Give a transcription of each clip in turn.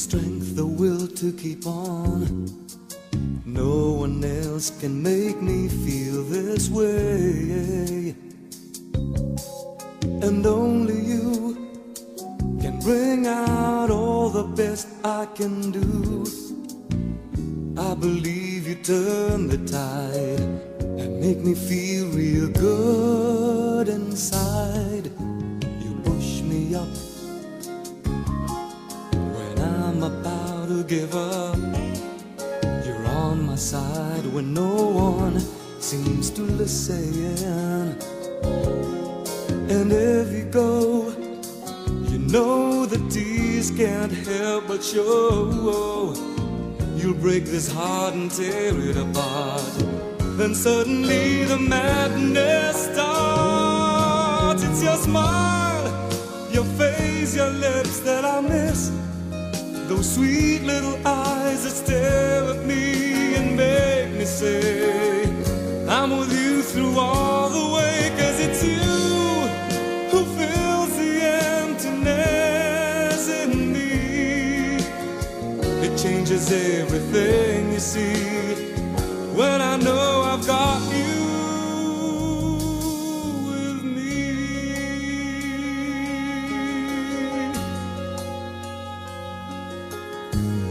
strength, the will to keep on. No one else can make me feel this way, and only you can bring out all the best I can do. I believe you turn the tide and make me feel real good inside. You push me up when I'm about to give up. You're on my side when no one seems to listen. And if you go, you know the tears can't help but show. You'll break this heart and tear it apart. Then suddenly the madness starts. It's your smile, your face, your lips that I miss. Those sweet little eyes that stare at me and make me say I'm with you through all the way. 'Cause it's you who fills the emptiness in me. It changes everything, you see, when I know I've got you with me.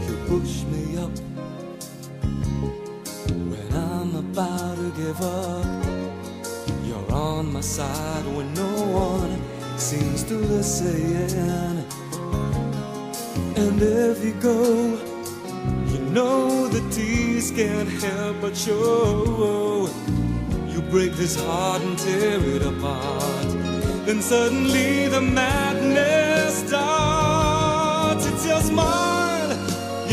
You push me up when I'm about to give up. You're on my side when no one seems to listen. And if you go, you know the tears can't help but show. You break this heart and tear it apart. Then suddenly the madness starts. It's your smile,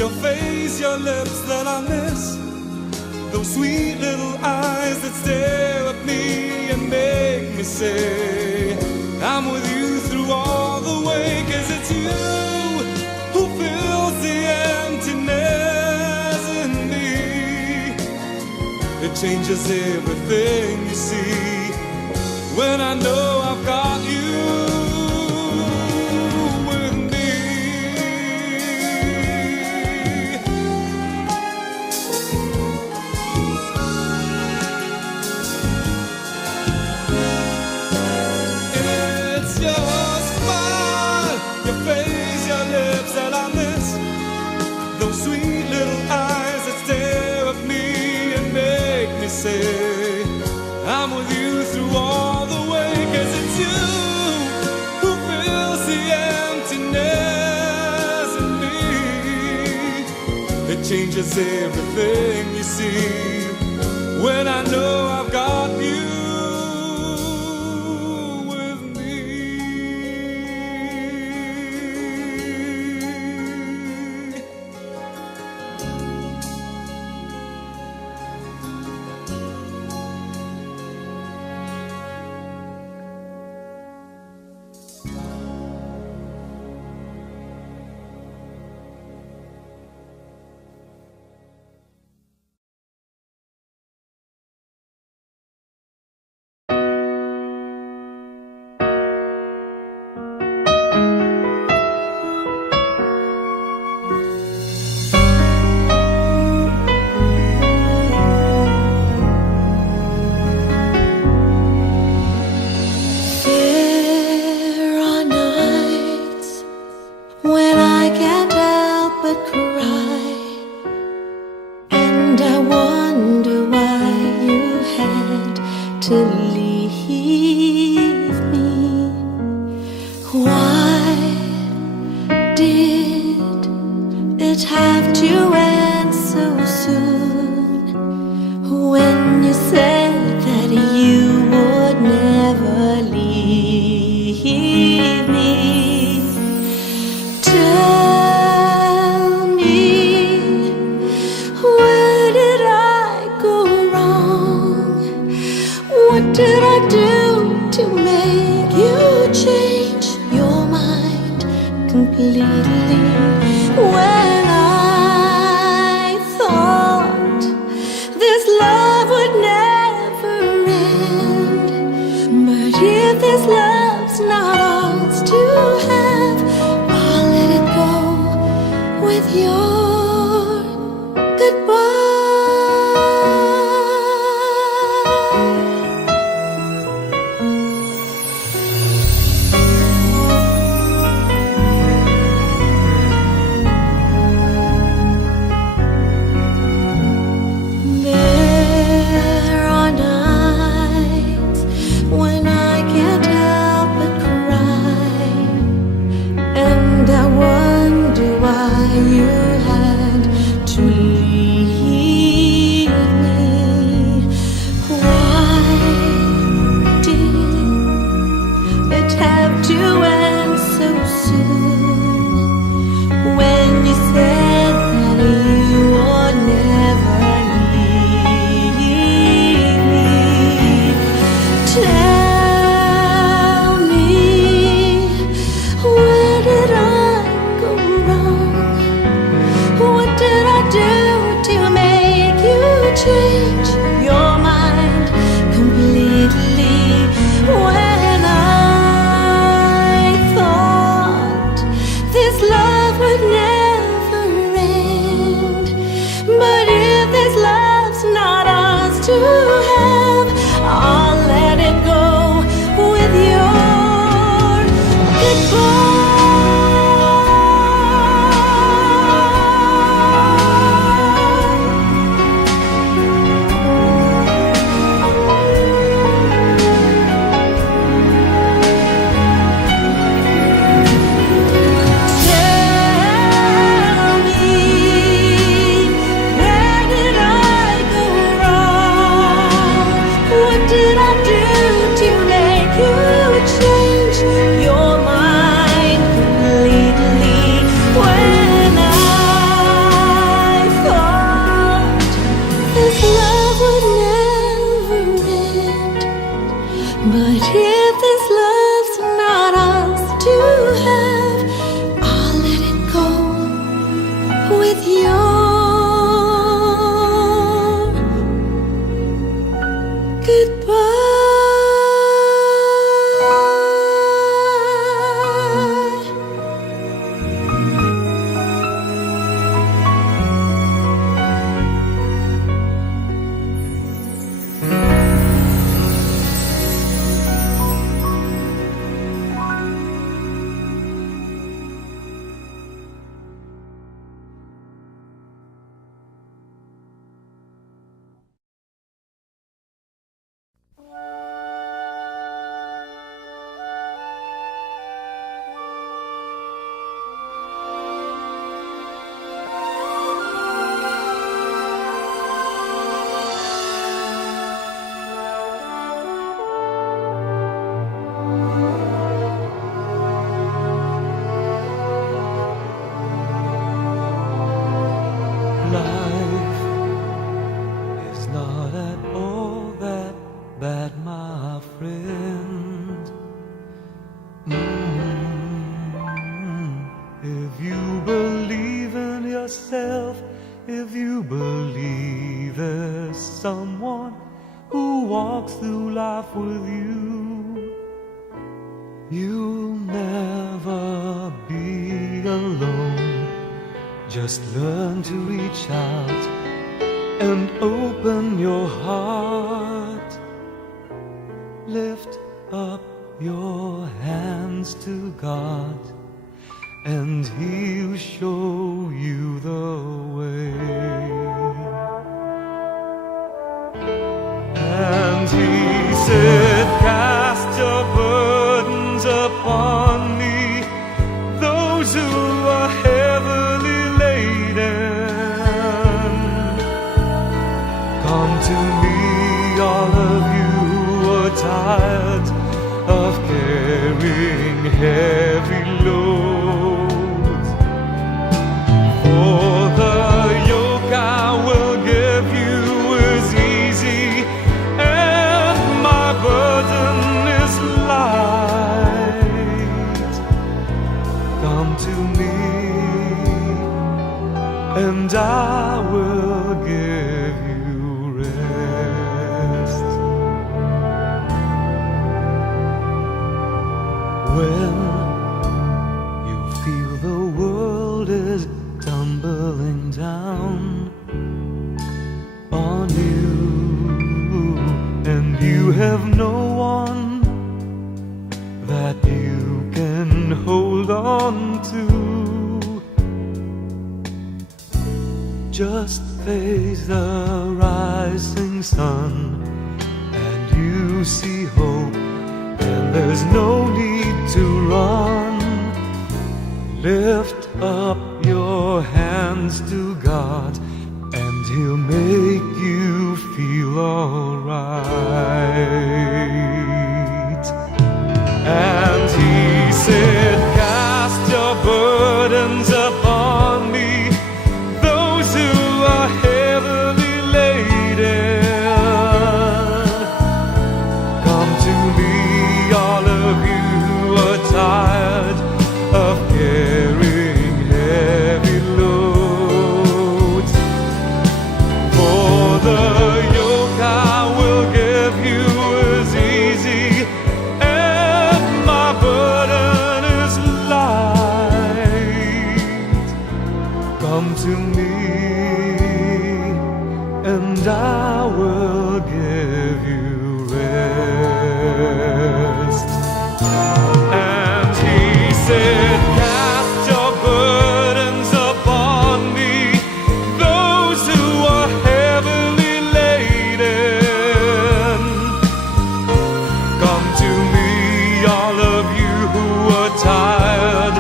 your face, your lips that I miss. Those sweet little eyes that stare at me and make me say I'm with you through all the way. 'Cause it's you who fills the emptiness in me. It changes everything, you see, when I know I've got you with me. It's your smile, your face, your lips that I miss. Those sweet little eyes that stare at me and make me say I'm with you through all the way. 'Cause it's you who fills the emptiness in me. It changes everything, you see, when I know I've got you with me. There are nights when I can't help but cry, and I wonder why you had to leave me. Why did it have to end so soon, when you said that you would never leave me? Tell me, where did I go wrong? What did I do to make you change your mind completely? When I thought this love would never end, but if this love's not ours to have, I'll let it go yourself if you believe there's someone who walks through life with you. You'll never be alone. Just learn to reach out and open your heart. Lift up your hands to God, and He'll show you the way. And He said, cast your burdens upon me, those who are heavily laden. Come to me, all of you who are tired of carrying heavy loads. For the yoke I will give you is easy, and my burden is light. Come to me, and I will give you rest. When you feel the world is tumbling down on you, and you have no one that you can hold on to, just face the rising sun and you see hope, and there's no need to run. Lift up your hands to God, and He'll make you feel alright. And He said, cast your burdens upon me, those who are heavily laden. Come to me, all of you who are tired of carrying heavy loads. For the yoke I will give you is easy, and my burden is light. Come to me, and I will give you rest. And He said, cast your burdens upon me, those who are heavily laden. Come to me, all of you who are tired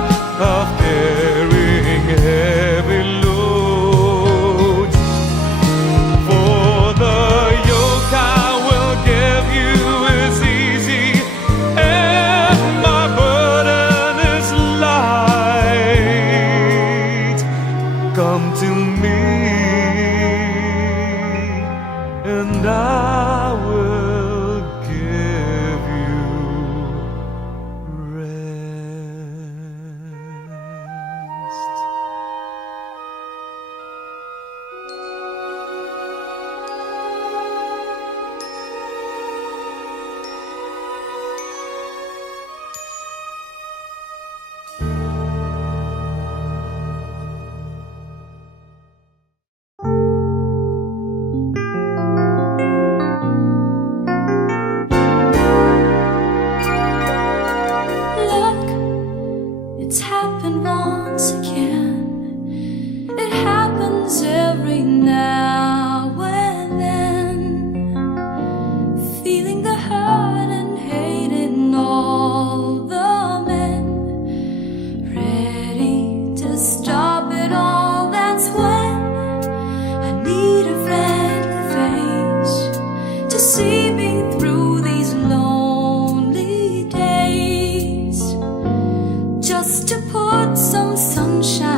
of carrying heavy loads. For the yoke I will give you is easy, and my burden is light. Come to me, and I will give you rest. Look, it's happened once again. It happens every now and then. Feeling the hurt and hating all the men, ready to stop it all. That's when I need a friendly face to see me through these lonely days, just to put some sunshine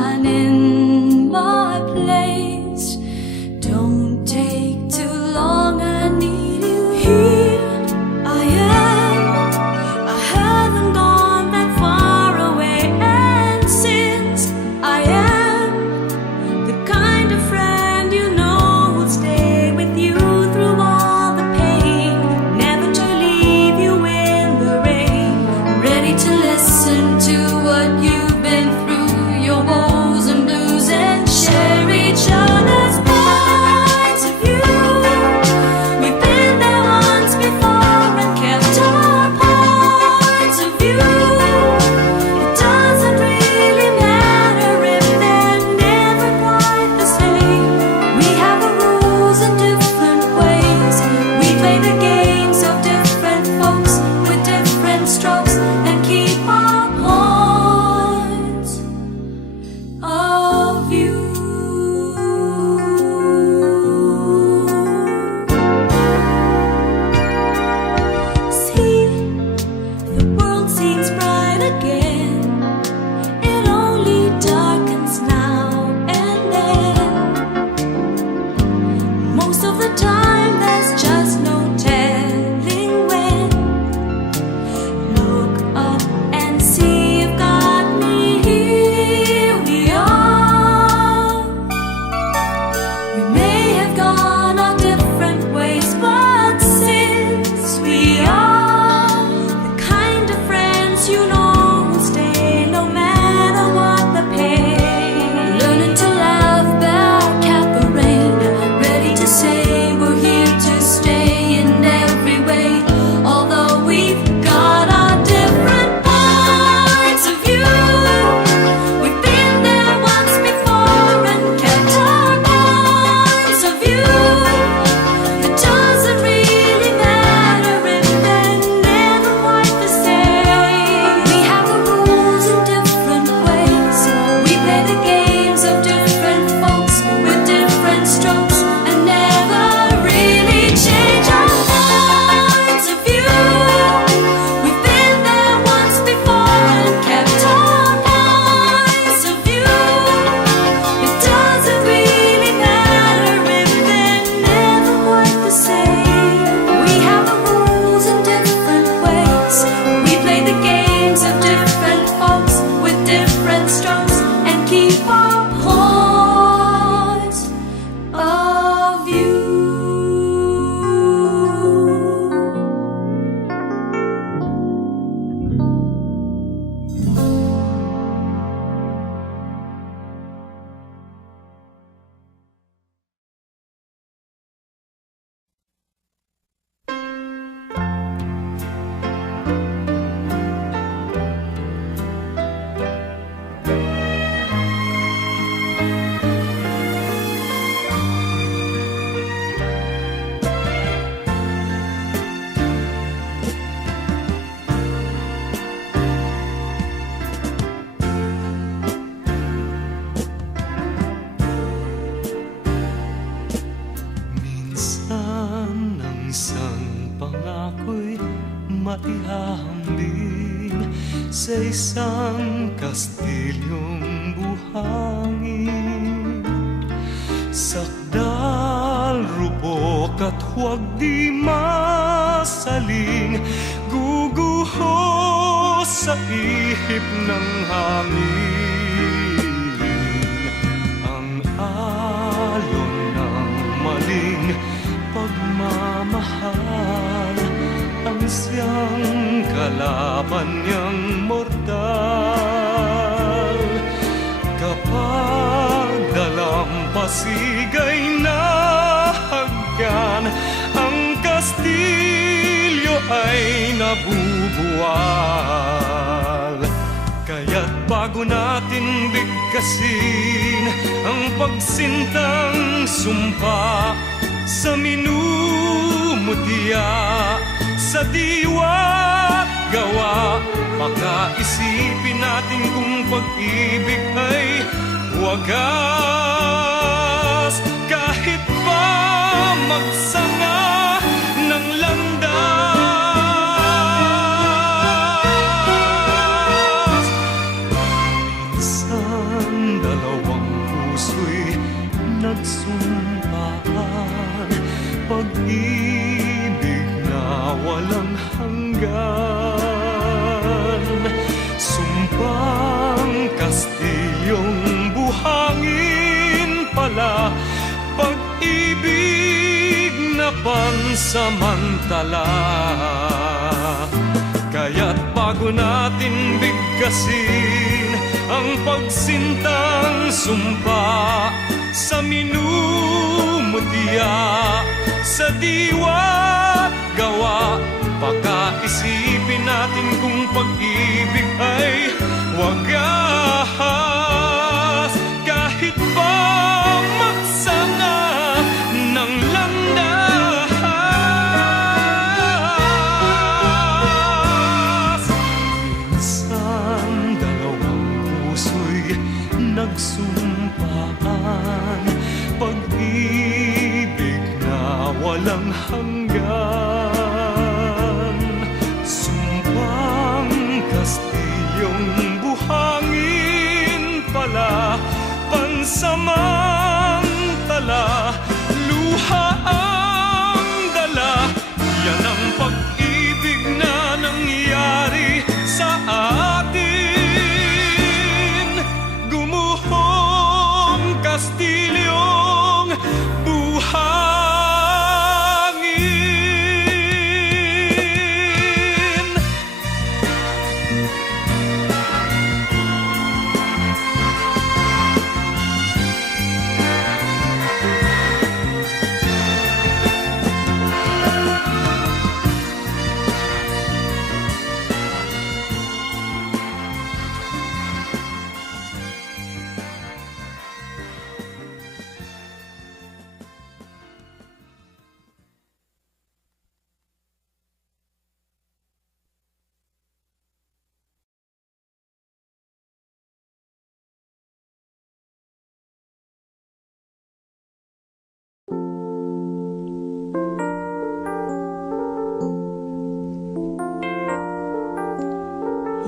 and strokes and keep our points of view. Minsan ang isang pangako'y matihambing sa isang kastilyong buhangin. Sakdal, rupok at huwag di masaling, guguho sa ihip ng hangin. Ang alon ng maling pagmamahal, ang siyang kalaban niyang mortal. Kapag dalampasigay na haggan, ang kastilyo ay nabubuwal. Kaya't bago natin bigkasin ang pagsintang sumpa sa minumutya, sa diwa't gawa, pagkaisipin natin kung pag-ibig ay wagas. Kahit pa magsanga ng landas, minsan dalawang puso'y nagsumpaan, pag-ibig na walang hanggan. Sumpang kastilyong buhangin pala, pag-ibig na pansamantala. Kaya't bago natin bigkasin ang pagsintang sumpa sa minumutya, sa diwa't gawa, pagkaisipin natin kung pag-ibig ay wagas. Kahit pa magsanga ng landas, minsan dalawang puso'y nagsumpaan, pag-ibig na walang hanggan. Sumpang kastilyong buhangin pala, pansamantala, luha ang dala. Yan ang pag-ibig na nangyari sa atin. Gumuhong kastilyong buhangin.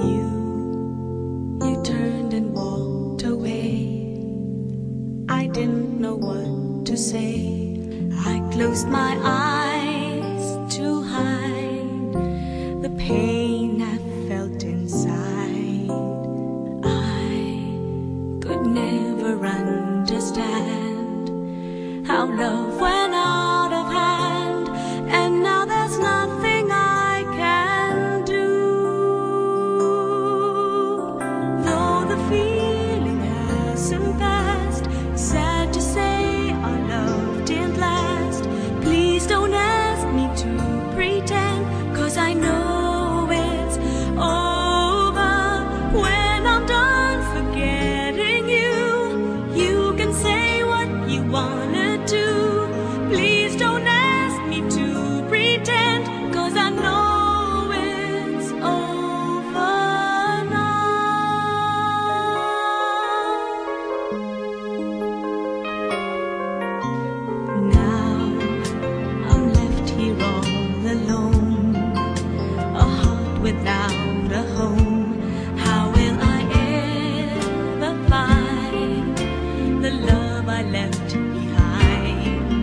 You turned and walked away. I didn't know what to say. I closed my eyes to hide the pain I felt inside. I never understand how love went out of hand, and now there's nothing I can do. Though the feeling hasn't passed, sad to say our love didn't last. Please don't ask me to pretend, 'cause I know it's over. When I'm done forgetting you, you can say what you wanna do. Please don't ask me to pretend, 'cause I know it's over now. Now I'm left here all alone, a heart without a home. How will I ever find the love I left behind?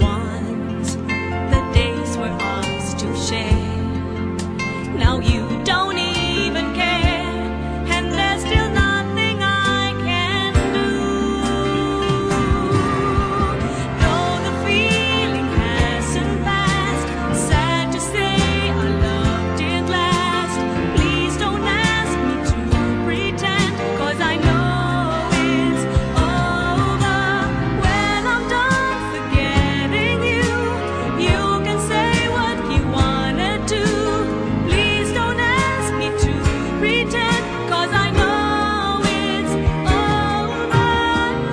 Once the days were ours to share, now you don't even care, and there's still nothing I can do. Though the feeling hasn't passed, sad to say our love did last. Please don't ask me to pretend, 'cause I know it's over. When I'm done forgetting you, you can say what you wanna do. Please don't ask me to pretend, 'cause I know it's over.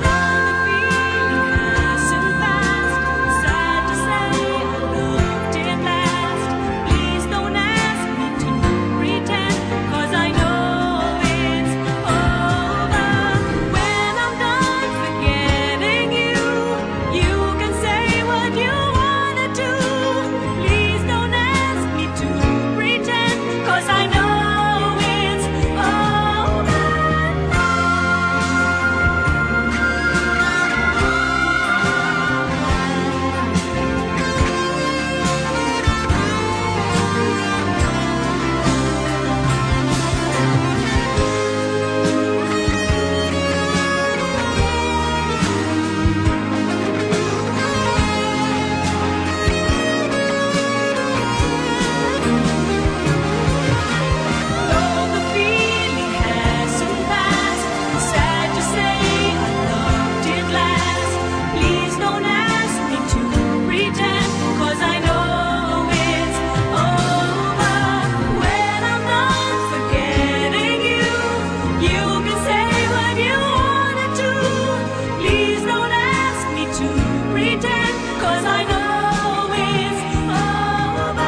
Though the feeling hasn't passed, sad to say our love did last. Please don't ask me to pretend, 'cause I know it's over. When I'm done forgetting you, you can say what you wanna do. Please don't ask me to pretend, 'cause I know it's over Though the feeling hasn't passed, sad to say our love did last. Please don't ask me to pretend, 'cause I know it's over. When I'm done forgetting you, you can say what you wanna do. Please don't ask me to pretend, 'cause I know it's over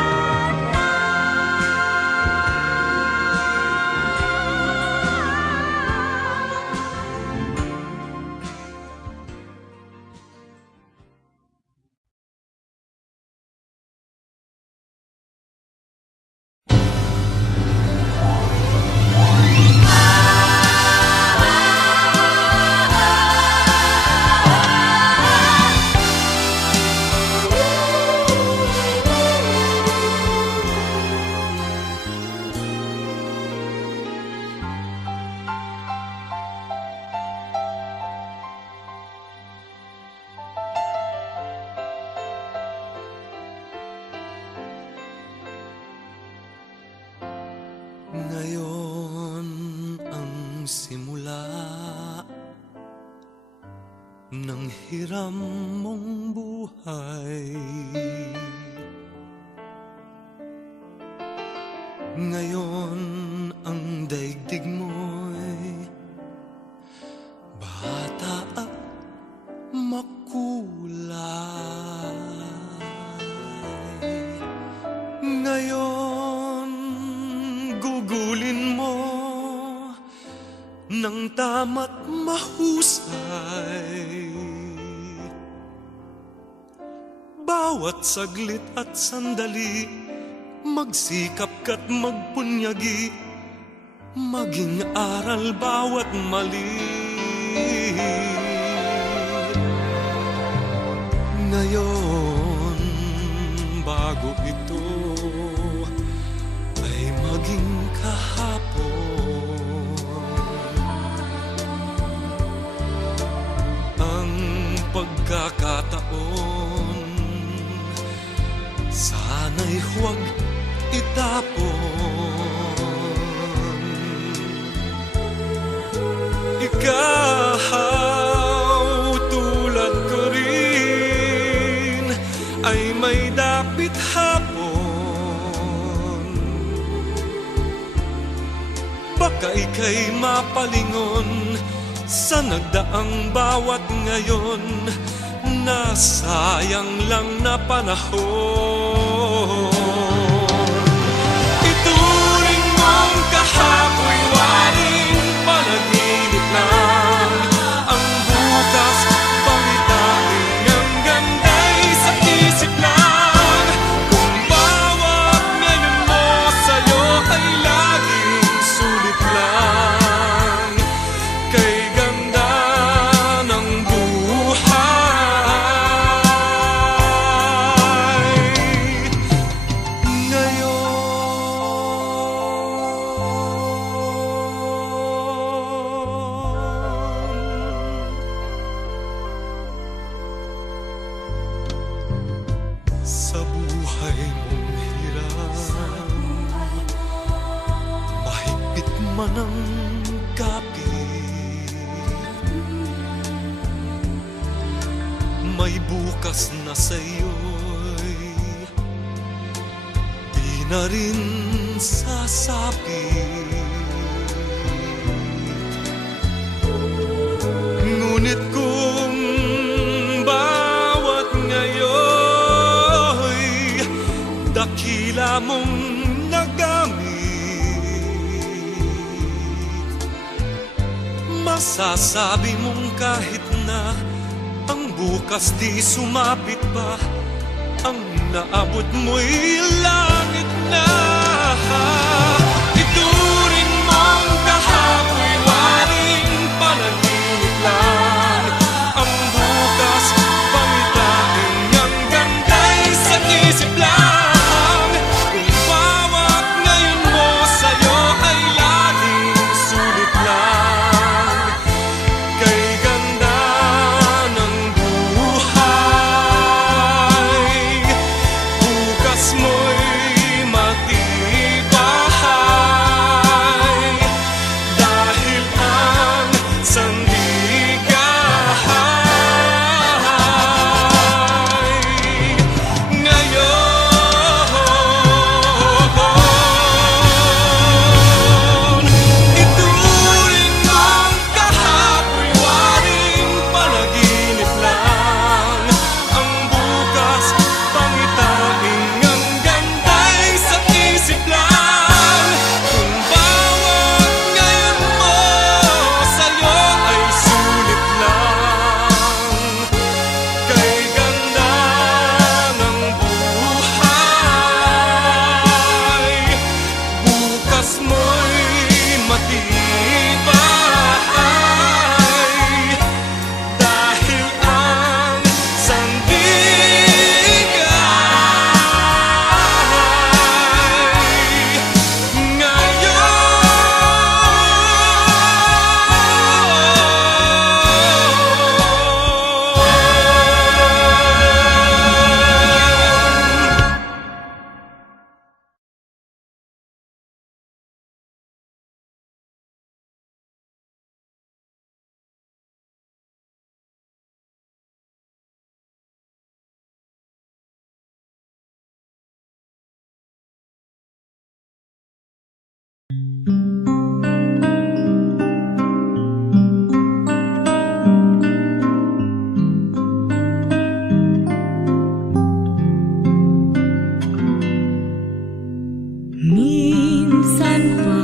Ngayon ang simula ng hiram mong buhay. Ngayon ang daigdig mo'y bata at makulay. Ngayon gugulin mo ng tama't mahusay. Bawat saglit at sandali, magsikap ka't magpunyagi, maging aral bawat mali. Ngayon, bago ito ay maging kahapon. wag itapon. Ikaw tulad ko rin ay may dapit hapon. Baka ika'y mapalingon sa nagdaang bawat ngayon, nasayang lang na panahon. Ituring mong kahapoy waling panaginip lang, ang bukas pangitain ang ganda'y sa isip lang. Kung bawat ngayon mo sa'yo ay laging sulit lang, kay ganda ng buhay ngayon. Sa buhay mong hirap, mahigpit man ang kapit, may bukas na sa'yo'y di na rin sasapit. Ngunit kung bawat ngayo'y dakila mong nagamit, masasabi mong kahit na ang bukas di sumapit pa, ang naabot mo'y langit na. Ituring mong kahapoy waling panaginip lang, ang bukas pangitain ang ganda'y sa isip lang. Kung bawat ngayon mo sa'yo ay laging sulit lang, kay ganda ng buhay. Bukas mo'y matibay, dahil ang sandigahay ngayon. Ituring mong kahapoy waling panaginip lang, ang bukas pangitain ang ganda'y sa isip lang. Kung bawat ngayon mo sa'yo ay sulit lang, kay ganda ng buhay. Bukas mo'y matibay, dahil ang sandigahay ngayon. Minsan pa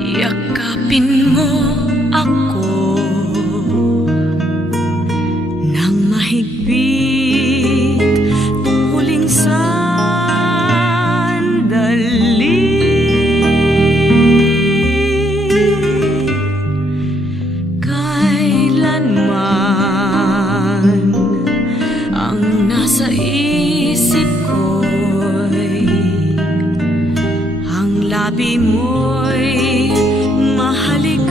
yakapin mo ako nang mahigpit, huling sandali. Kailanman ang nasa isip ko'y ang labi mo'y mahalikan.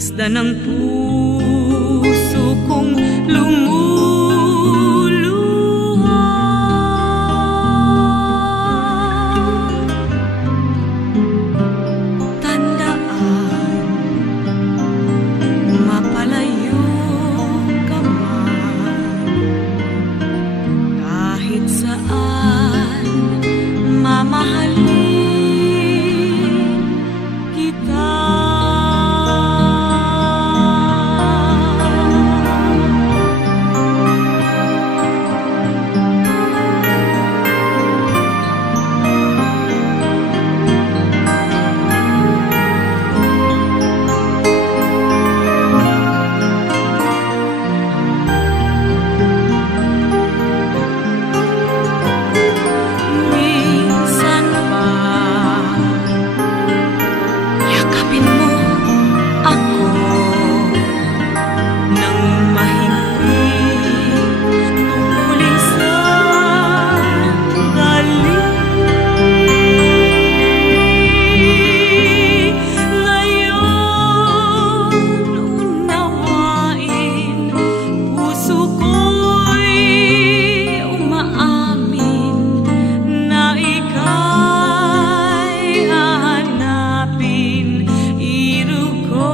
Masdan ng puso kong lumuluha. Tandaan, mapalayo ka man, kahit saan mamahalin kita. Minsan ba yakapin mo ako nang mahigpit, tungkulin sandali. Ngayon unawain, puso ko'y umaamin na ika'y hahanapin, iro ko.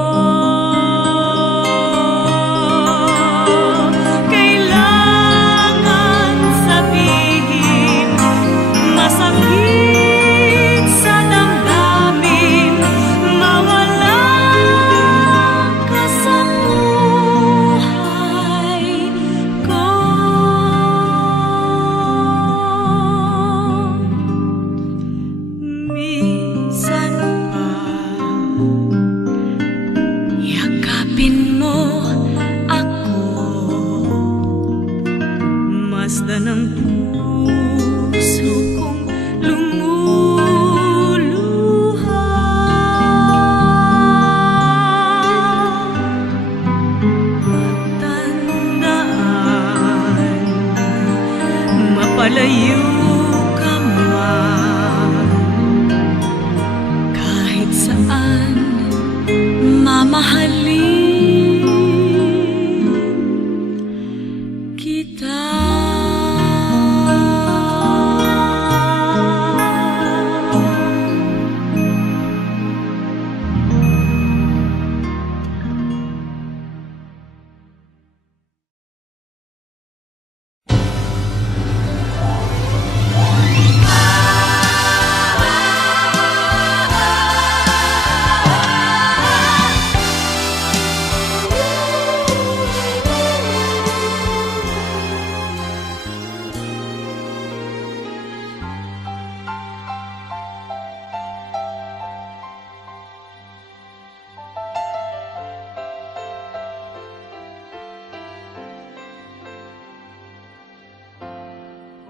Kailangan sabihin, masakit sa damdamin, mawala ka sa buhay ko. Minsan pa yakapin mo ako, masdan ng puso kong lumuluha. Tandaan, mapalayo ka man, kahit saan mamahalin kita.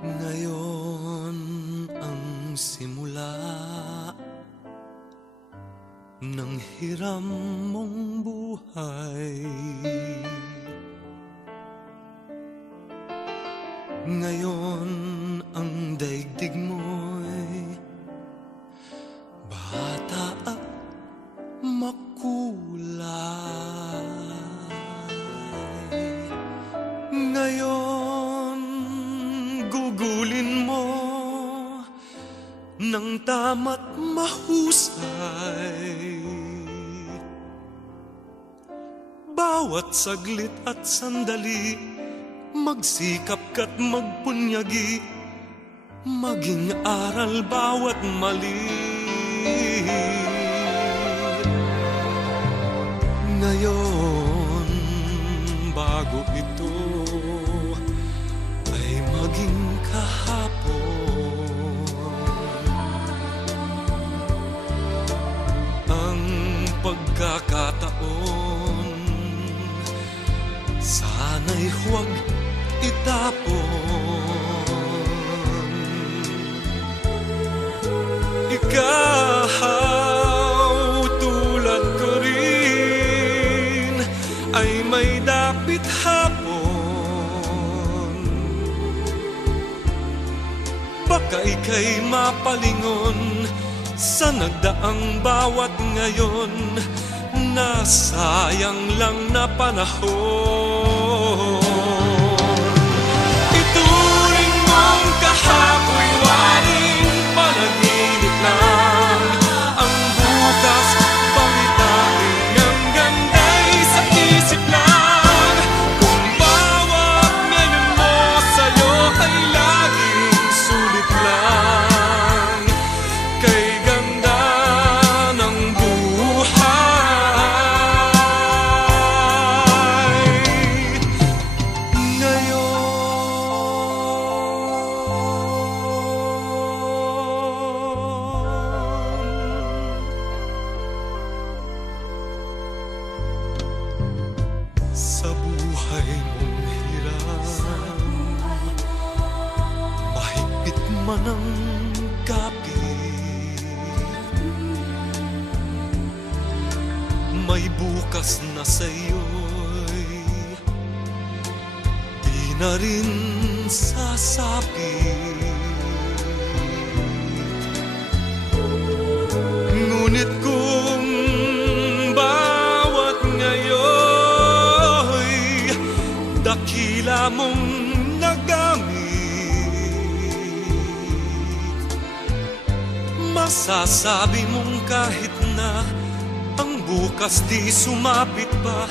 Ngayon ang simula ng hiram mong buhay. Ngayon ang daigdig mo'y bata at makulay. Ngayon gugulin mo ng tama't mahusay. Bawat saglit at sandali, magsikap ka't magpunyagi, maging aral bawat mali. Ngayon, bago ito ay maging kahapon, ang pagkakataon sana'y huwag itapon. Ikaw tulad ko rin ay may dapit hapon. Baka ika'y mapalingon sa nagdaang bawat ngayon Nasayang lang na panahon. Ituring mong kahapoy waring panaginip lang. Ang bukas pangitain ang ganda'y sa isip lang. Kung bawat ngayon mo sa'yo ay laging sulit lang. Kay ganda ng sa buhay mong hirap, mahigpit man ang kapit, may bukas na sa'yo'y di na rin sasapit. Ngunit kung bawat ngayon dakila mong nagamit, masasabi mong kahit na ang bukas di sumapit pa,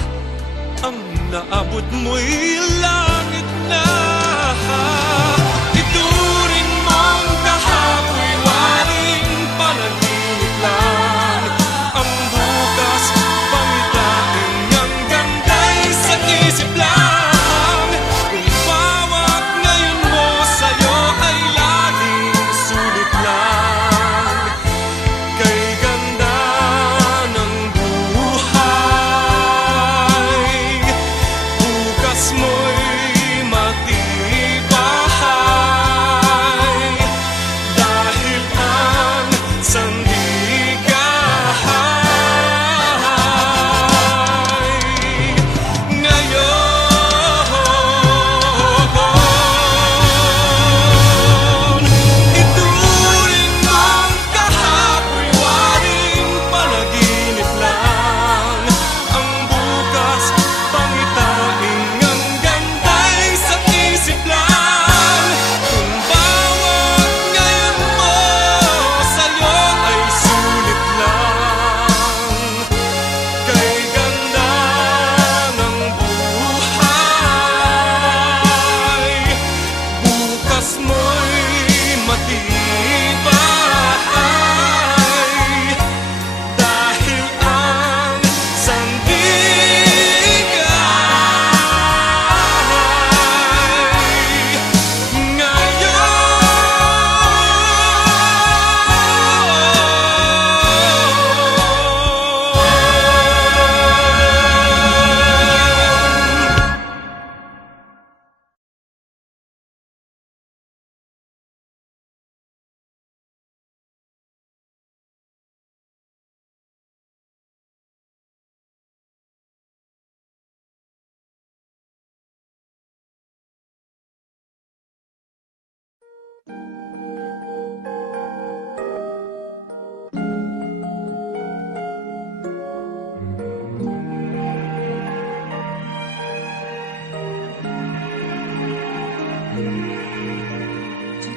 ang naabot mo'y langit na. Ituring mong kahapoy waring panaginip lang. Ang bukas pangitain ang ganda'y sa isip lang. Kung bawat ngayon mo sa'yo ay laging sulit lang. Kay ganda ng buhay, bukas mo'y matibay. Dahil ang sandigahay ngayon. Ituring mong kahapoy waring panaginip lang. Ang bukas pangitain ang ganda'y sa isip lang. Kung bawat ngayon mo sa'yo ay sulit lang. Kay ganda ng buhay, bukas mo'y matibay. Dahil ang sandigahay ngayon.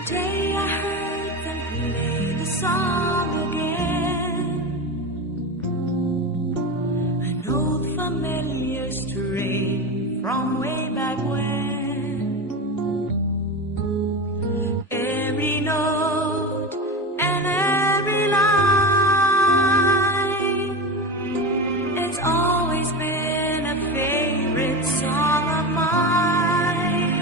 Today I heard them play the song again, an old familiar strain from way back when. Every note and every line, it's always been a favorite song of mine.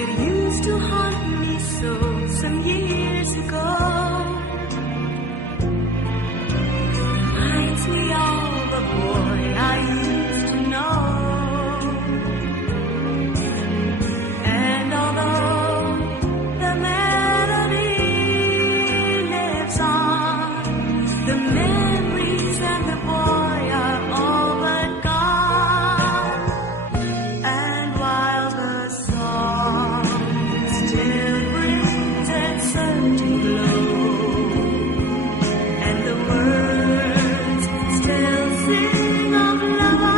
It used to haunt me so some years ago. Reminds me of the boy I used to know. sing of love I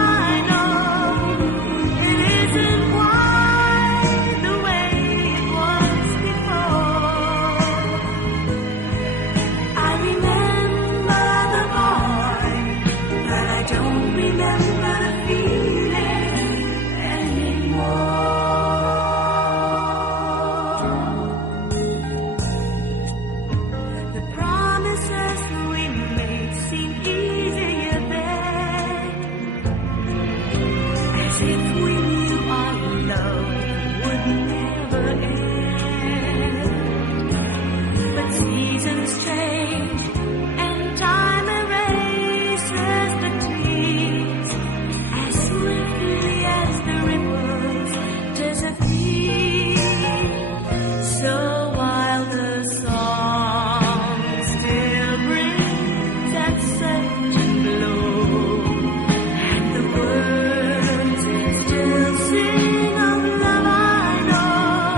know. It isn't quite the way it was before. I remember the boy, but I don't remember the feeling anymore. The promises we made seem easier then, as if we knew our love would never end. But seasons change and time erases the trees as swiftly as the ripples disappear. So while the song still brings that certain glow, and the words still sing of love I know,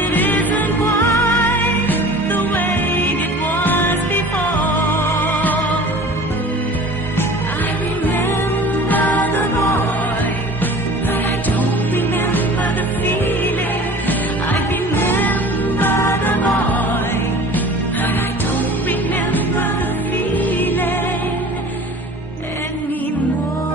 it isn't quite the way it was before. I remember the boy, but I don't remember the feeling. I remember the boy, but I don't remember the feeling anymore.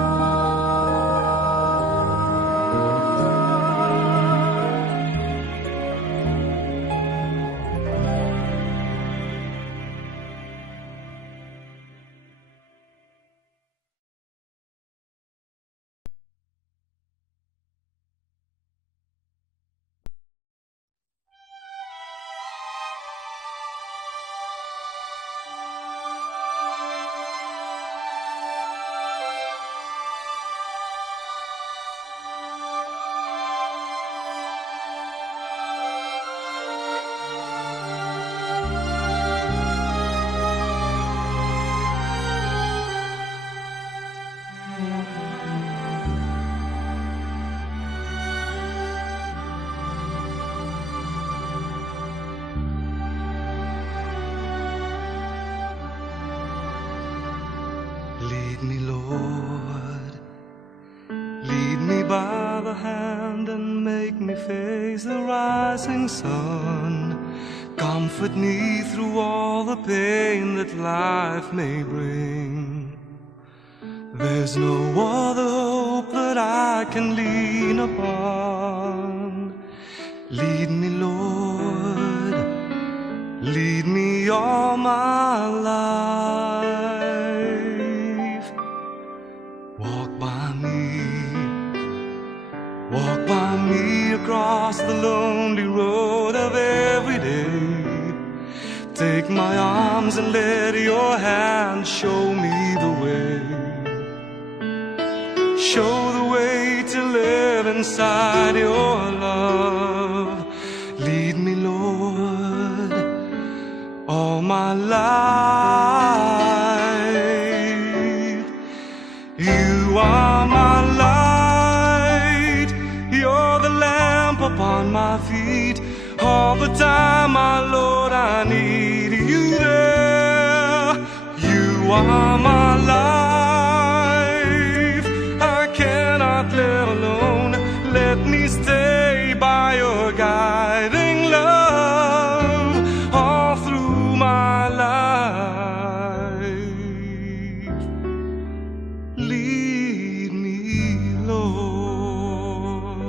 Lead me, Lord, lead me by the hand and make me face the rising sun. Comfort me through all the pain that life may bring. There's no other hope that I can lean upon. Lead me, Lord, lead me all my life. Walk by me across the lonely road of every day. Take my arms and let your hand show me the way. Show the way to live inside your love. Lead me, Lord, all my life. You are my light, you're the lamp upon my feet. All the time, my Lord, I need you there. You are my life, I cannot live alone. Let me stay by your guiding love all through my life. Lead me, Lord.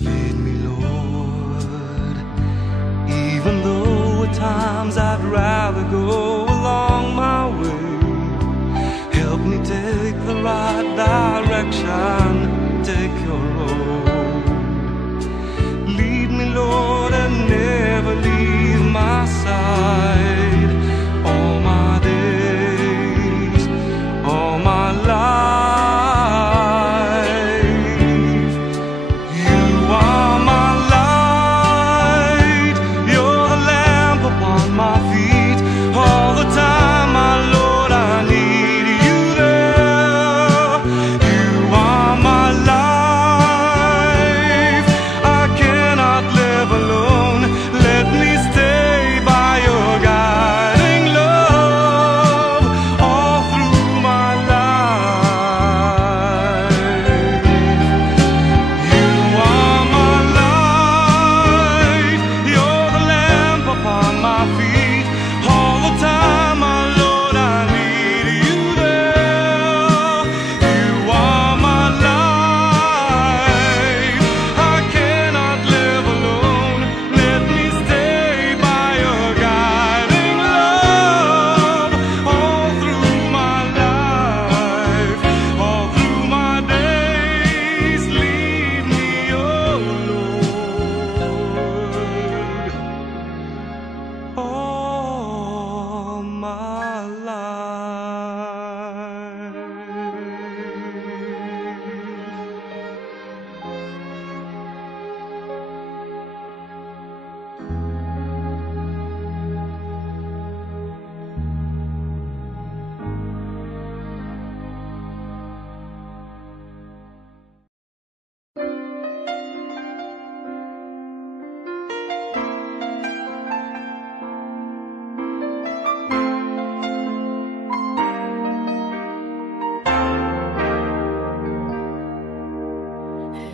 Lead me, Lord. Even though at times I'd rather go alone. my life.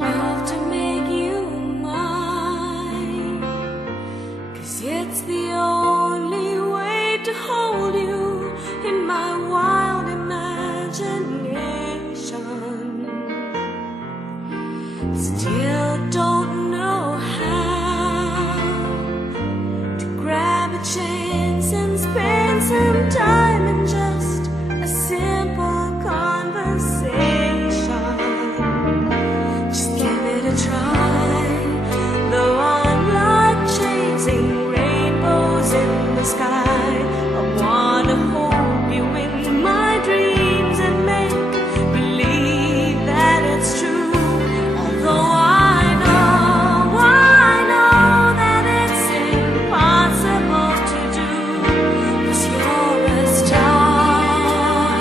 Love to make you mine, 'cause it's the only way to hold you in my wild imagination. Still don't know how to grab a chance and spend some time in just a simple conversation. Just give it a try, though I'm like chasing rainbows in the sky. I wanna hold you in my dreams and make believe that it's true. Although I know that it's impossible to do, 'cause you're a star.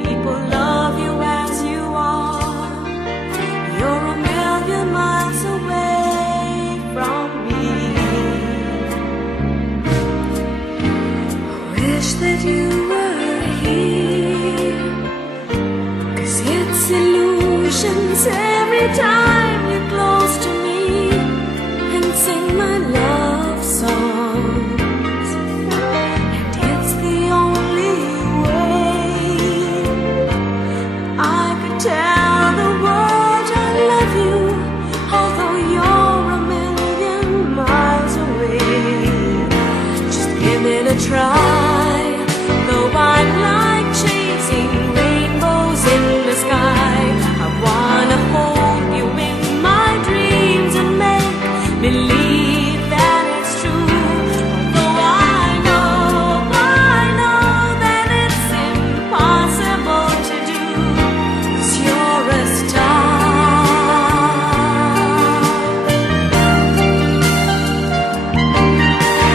People love you as you are. You're a million miles away from me. I wish that you were here, 'cause it's illusions every time you're close to me and sing my love songs. And it's the only way I could tell the world I love you, although you're a million miles away. Just give it a try, though I'm like chasing rainbows in the sky. I wanna hold you in my dreams and make believe that it's true. Although I know that it's impossible to do, 'cause you're a star.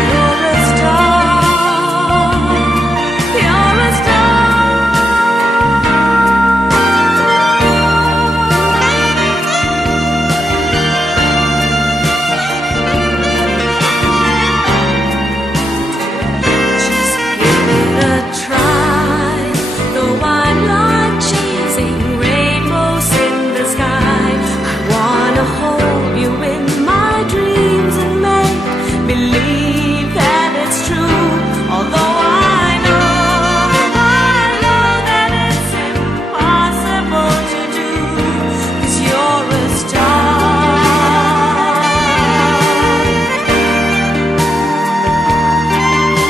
You're a star. You're a star. Just give it a try, though I'm like chasing rainbows in the sky. I wanna hold you in my dreams and make believe that it's true. Although I know that it's impossible to do, 'cause you're a star.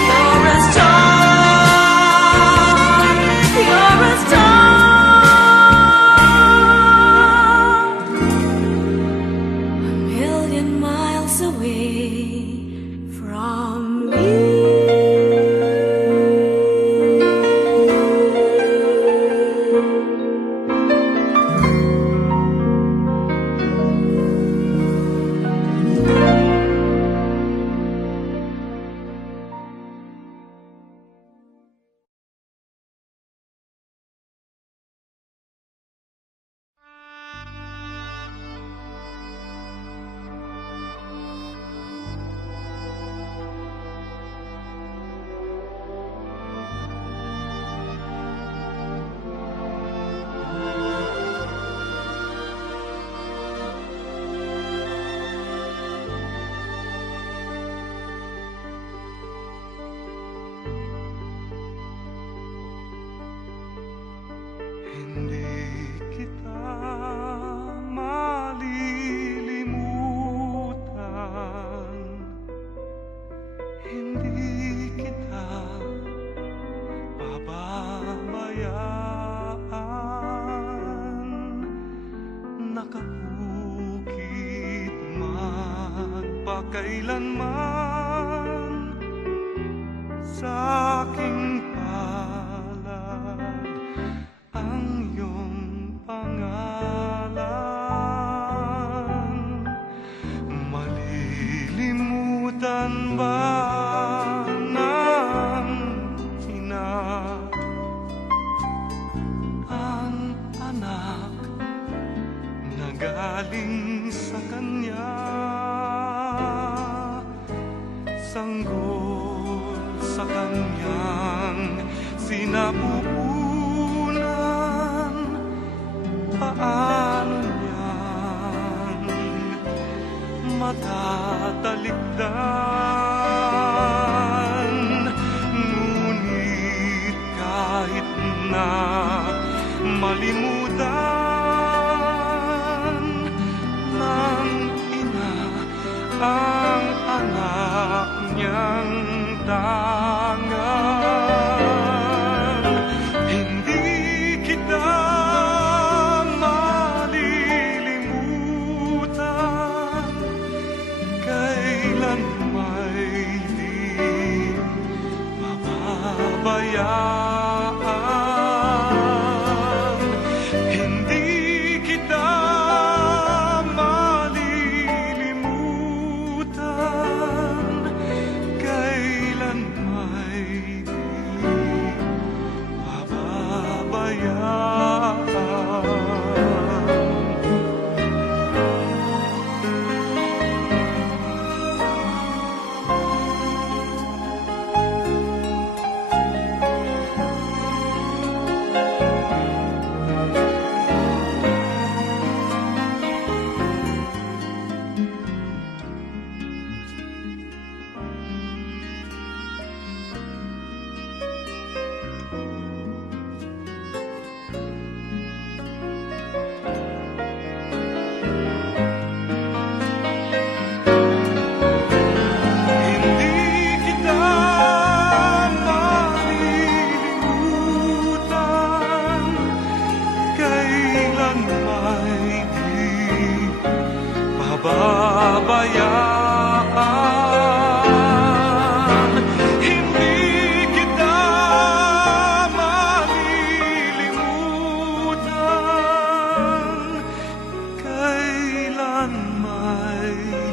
You're a star. You're a star. A million miles away from me. kailanman sa aking palad ang iyong pangalan. Malilimutan ba ng ina ang anak na galing sa kanya? Sanggol sa kanyang sinapupunan, paano niyang matatalikdan? Ngunit kahit na malimutan ng ina ang anak niyang tangan, hindi kita malilimutan, kailan may di mapapabayaan. Hindi kita malilimutan, kailan may di mapapabayaan. Hindi kita malilimutan, kailan may di pababayaan. Hindi kita malilimutan, kailan may di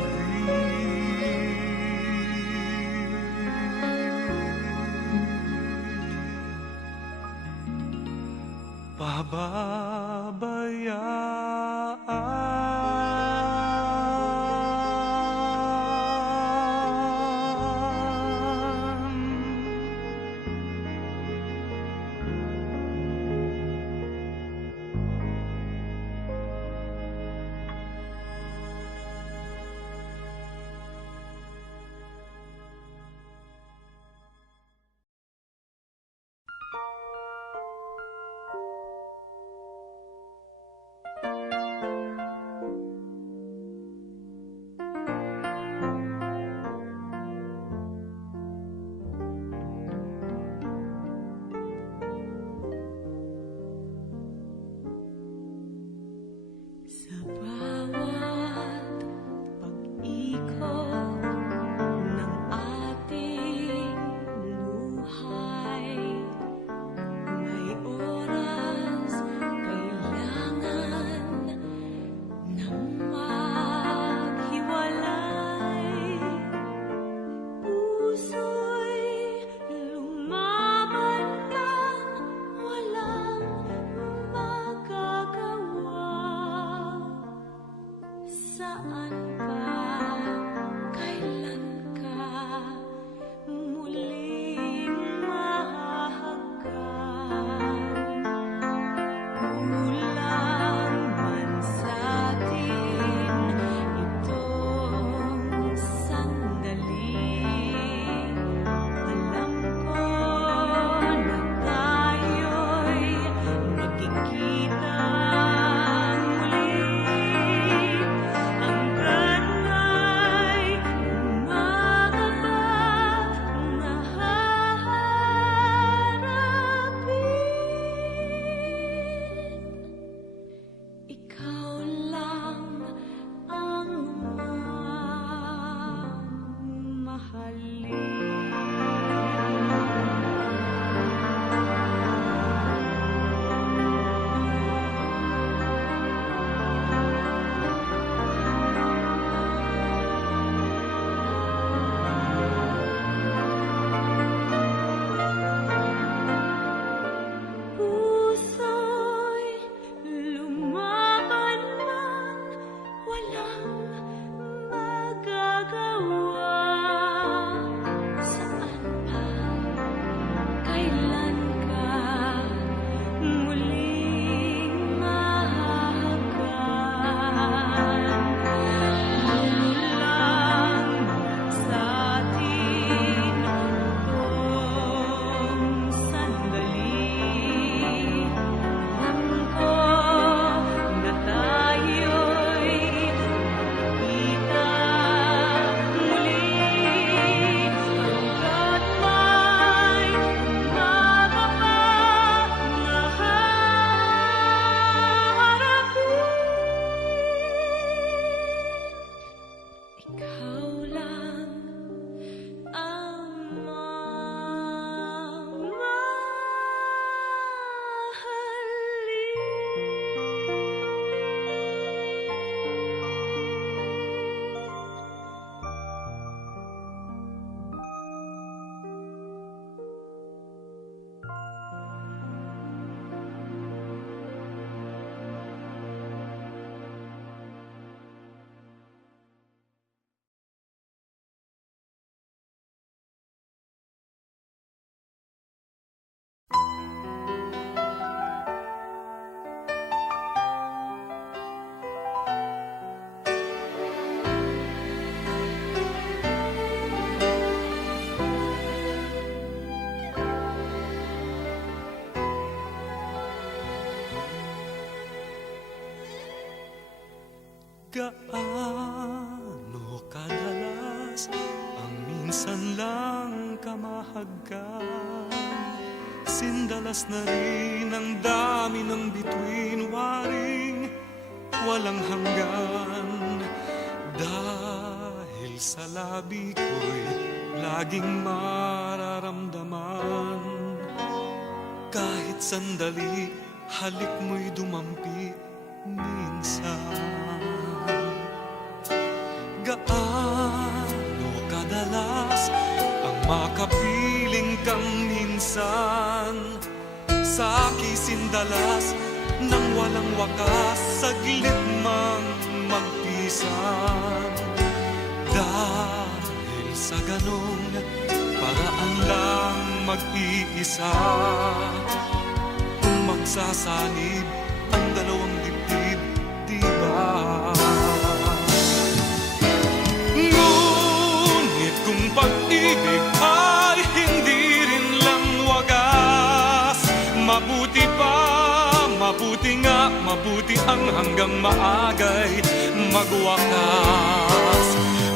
pababayaan. Gaano kadalas ang minsan lang kamahagkan? Sindalas na rin ang dami ng bituin, waring walang hanggan. Dahil sa labi ko'y laging mararamdaman. Kahit sandali, halik mo'y dumampi minsan. Gaano kadalas ang makapiling kang minsan? Sa kisindalas nang walang wakas, saglit mang magpisan. Dahil sa ganong paraan lang mag-iisa, kung magsasanib ang dalawang dibdib, di ba? Ngunit kung pag-ibig ay hindi rin lang wagas, mabuti nga, mabuti ang hanggang maagay magwakas.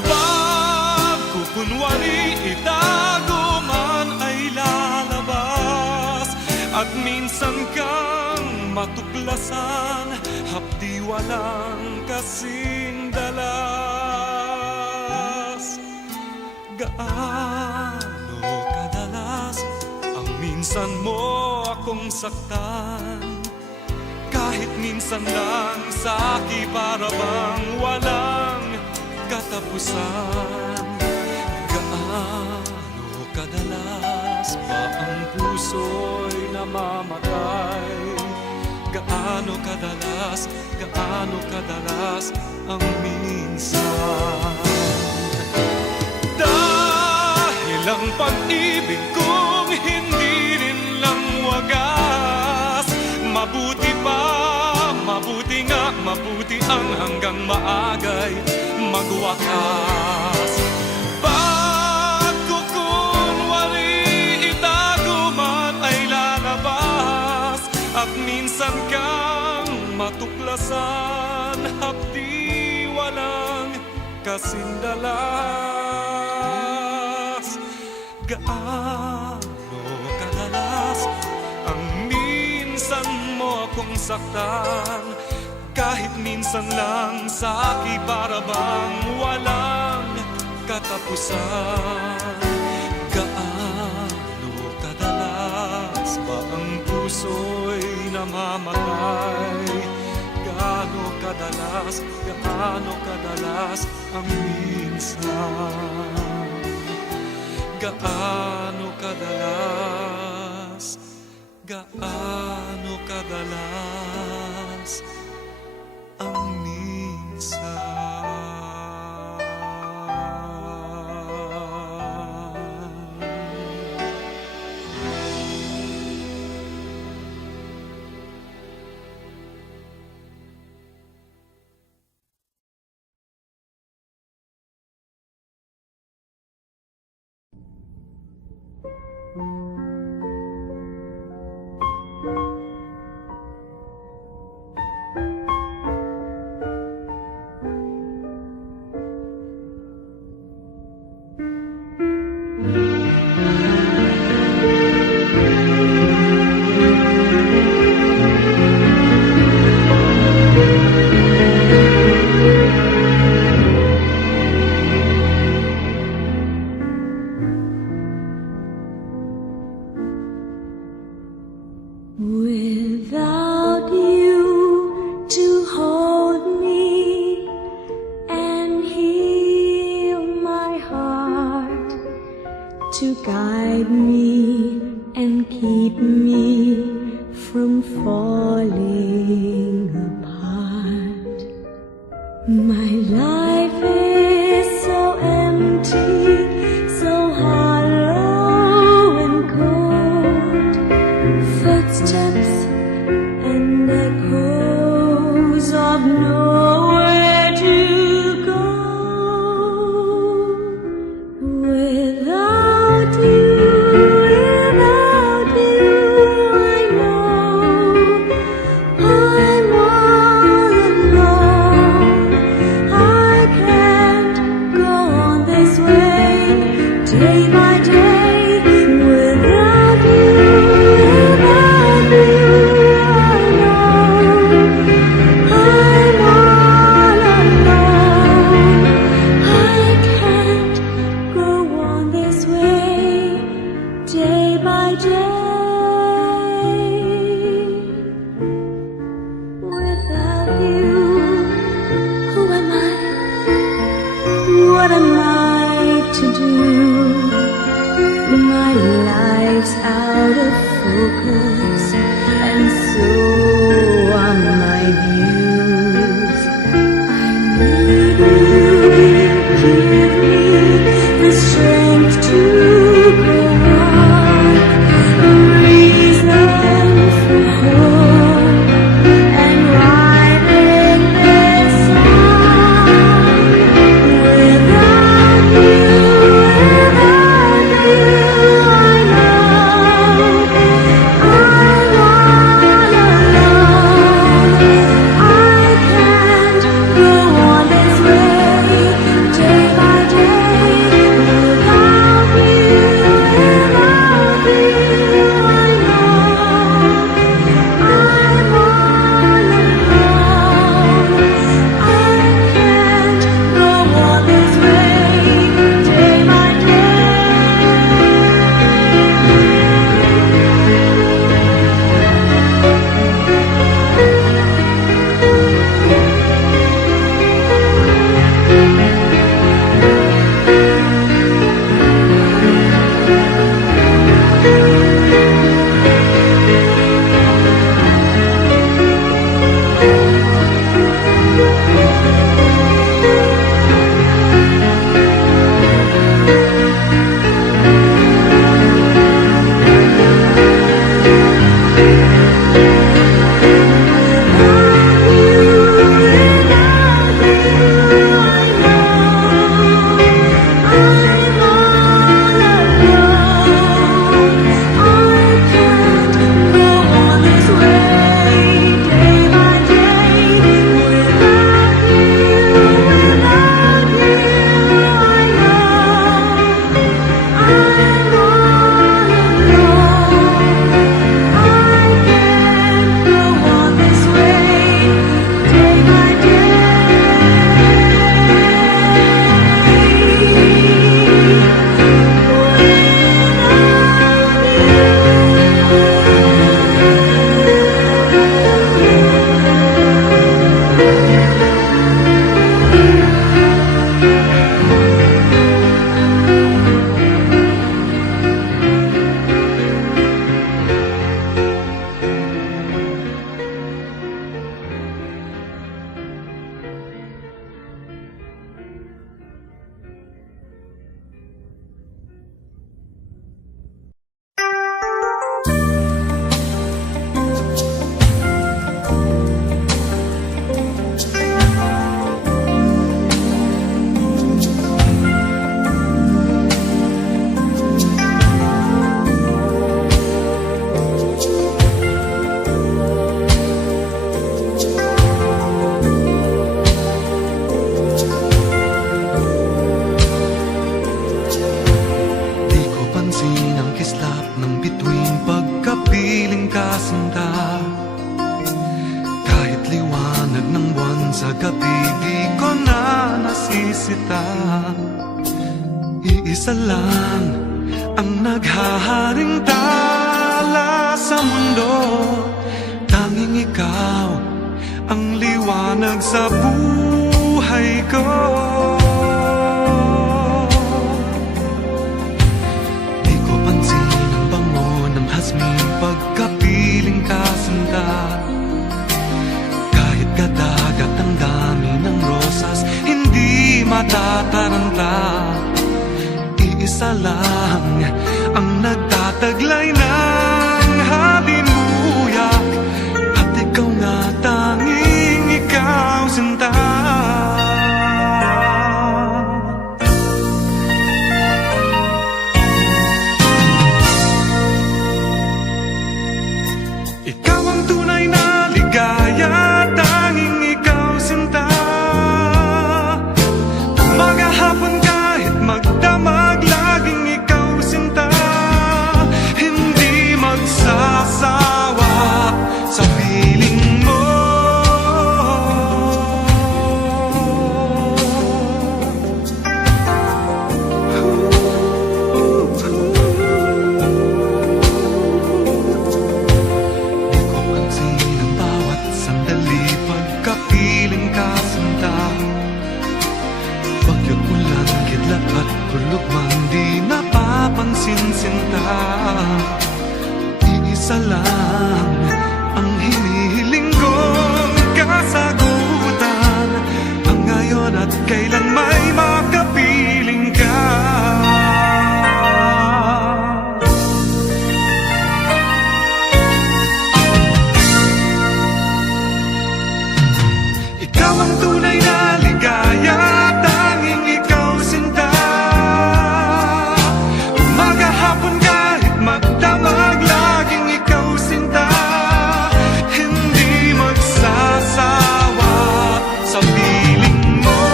Pagkukunwari itago man ay lalabas, at minsan kang matuklasan, hapdi walang kasing dalas. Gaano kadalas ang minsan mo akong saktan? Kahit minsan lang sa'ki para bang walang katapusan. Gaano kadalas ba ang puso'y namamatay? Gaano kadalas ang minsan? Dahil ang pag-ibig kong hindi rin lang wagas, mabuti ang hanggang maagay magwakas. Pagkukunwari itago man ay lalabas, at minsan kang matuklasan, hapdi walang kasindalas. Gaano kadalas ang minsan mo akong saktan? Kahit minsan lang sa'ki para bang walang katapusan. Gaano kadalas ba ang puso'y namamatay? Gaano kadalas ang minsan? Gaano kadalas ang minsan? Without you to hold me and heal my heart, to guide me and keep me from falling apart. My life is so empty, so hollow and cold. Footsteps and echoes of nowhere to go. Without you, I know I'm all alone. sinta. Kahit liwanag ng buwan sa gabi, di ko na nasisita. Iisa lang ang naghaharing tala sa mundo. Tanging ikaw ang liwanag sa buhay ko. Di ko pansin ang bango ng hasmin pagkapiling ka sinta. Kahit kadagat ang dami ng rosas, hindi matataranta. Iisa lang ang nagtataglay ng halimuyak, at ikaw nga tanging ikaw sinta. Ikaw ang tunay na ligaya, tanging ikaw sinta. Umaga hapon kahit magdamag, laging ikaw sinta. Hindi magsasawa sa piling mo. Di ko pansin ang bawat sandali pagkapiling ka sinta. Bagyo't ulan, kidlat at kulog man, di napapansin sinta. Iisa lang ang hinihiling kong kasagutan, ang ngayon at kailan may makapiling ka. Ikaw ang tunay na ligaya, tanging ikaw sinta. Umaga hapon kahit magdamag, laging ikaw sinta. Hindi magsasawa sa piling mo.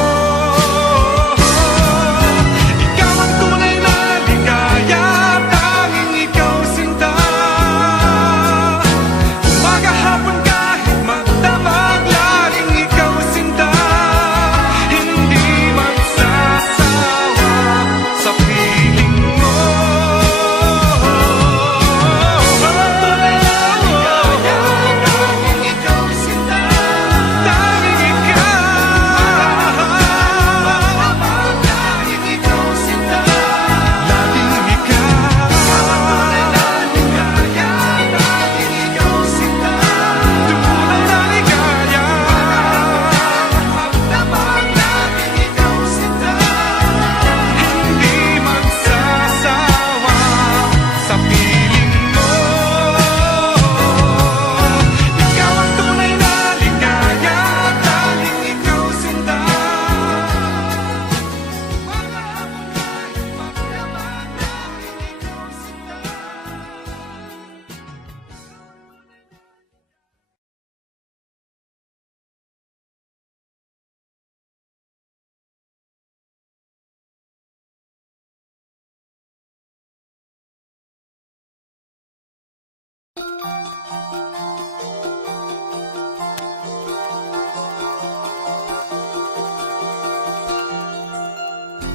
Ikaw ang tunay na ligaya, tanging ikaw sinta. Umaga hapon kahit magdamag, laging ikaw sinta. Hindi magsasawa sa piling mo. Tunay na ligaya, tanging ikaw sinta. Tanging ikaw. Laging ikaw sinta. Laging ikaw. Tunay na ligaya, tanging ikaw sinta. Tunay na ligaya. Magdamag, laging ikaw sinta. Hindi magsasawa sa piling mo. Ikaw ang tunay na ligaya, tanging ikaw sinta. Maghapon kahit magdamag, laging ikaw sinta.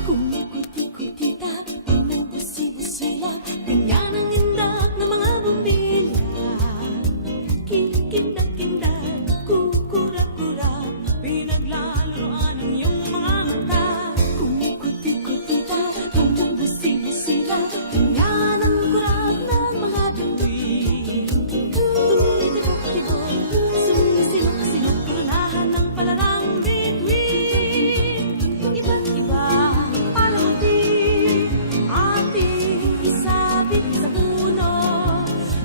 Kumikuti-kutitap, bumubusi-busilap, ganyan ang indak ng mga bumbilya. Kikindak-kindak, kukura-kura, pinaglalaroan ang iyong mga mata. Kumikuti-kutitap, bumubusi-busilap, ganyan ang kurat ng mga dibdib. Tumitibok-tibok, sumisilok-silok, kurunahan ng palarang bituin. Iba't iba palamuti, ating isabit sa puno,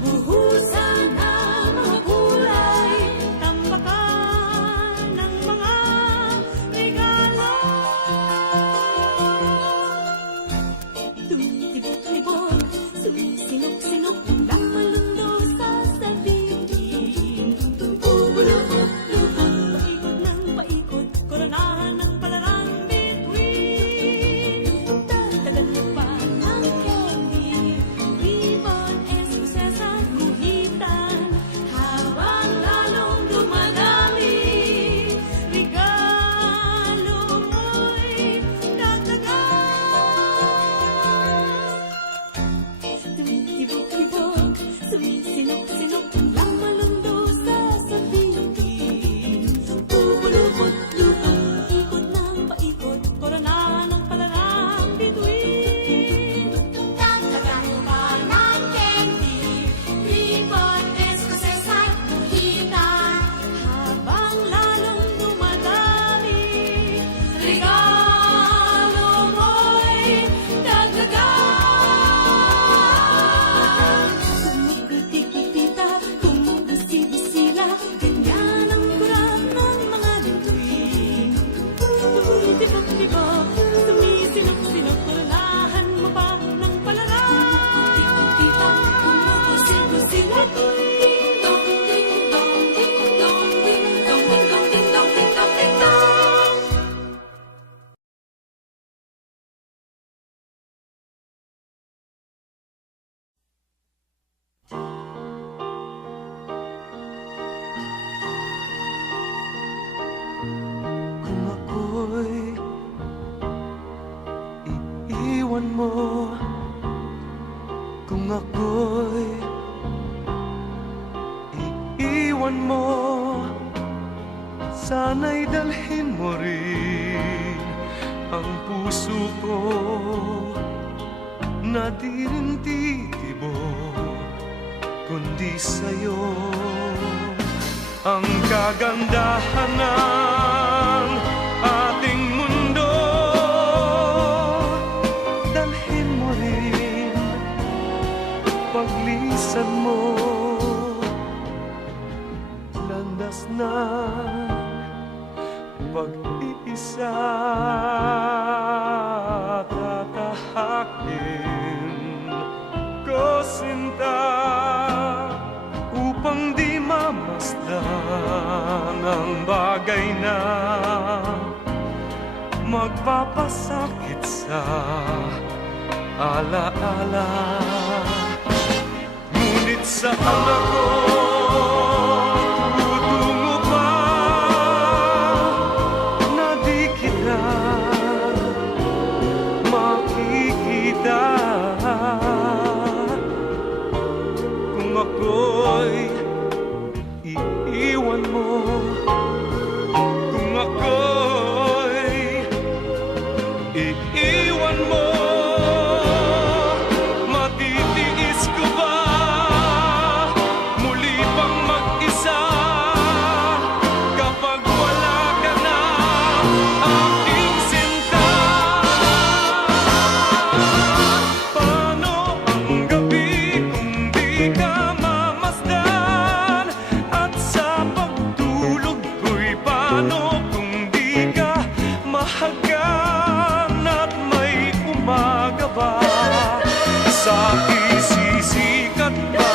buhusan ang mga kulay. iiwan mo, sana'y dalhin mo rin ang puso ko na di rin titibok kundi sa'yo. Ang kagandahan ng ating mundo, dalhin mo rin paglisan mo. Landas na pag-iisa, tatahakin ko sinta upang di mamasdan ang bagay na magpapasakit sa alaala. Ngunit saan ako tutungo pa na di kita makikita? Kung ako'y iiwan mo, kung ako'y iiwan mo, matitiis ko ba muli pang mag-isa kapag wala ka na, aking sinta? Paano ang gabi kung di ka mamasdan? At sa pagtulog ko'y paano kung di ka mahagan? At may umaga ba sa isisikat ba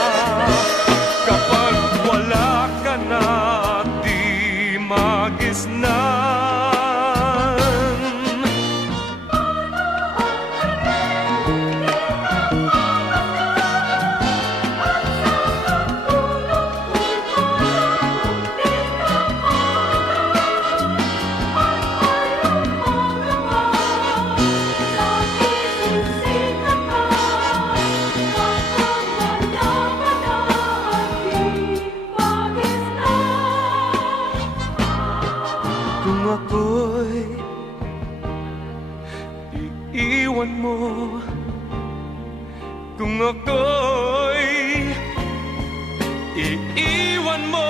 kapag wala ka na, di magisnan? Kung ako'y iiwan mo, kung ako'y iiwan mo,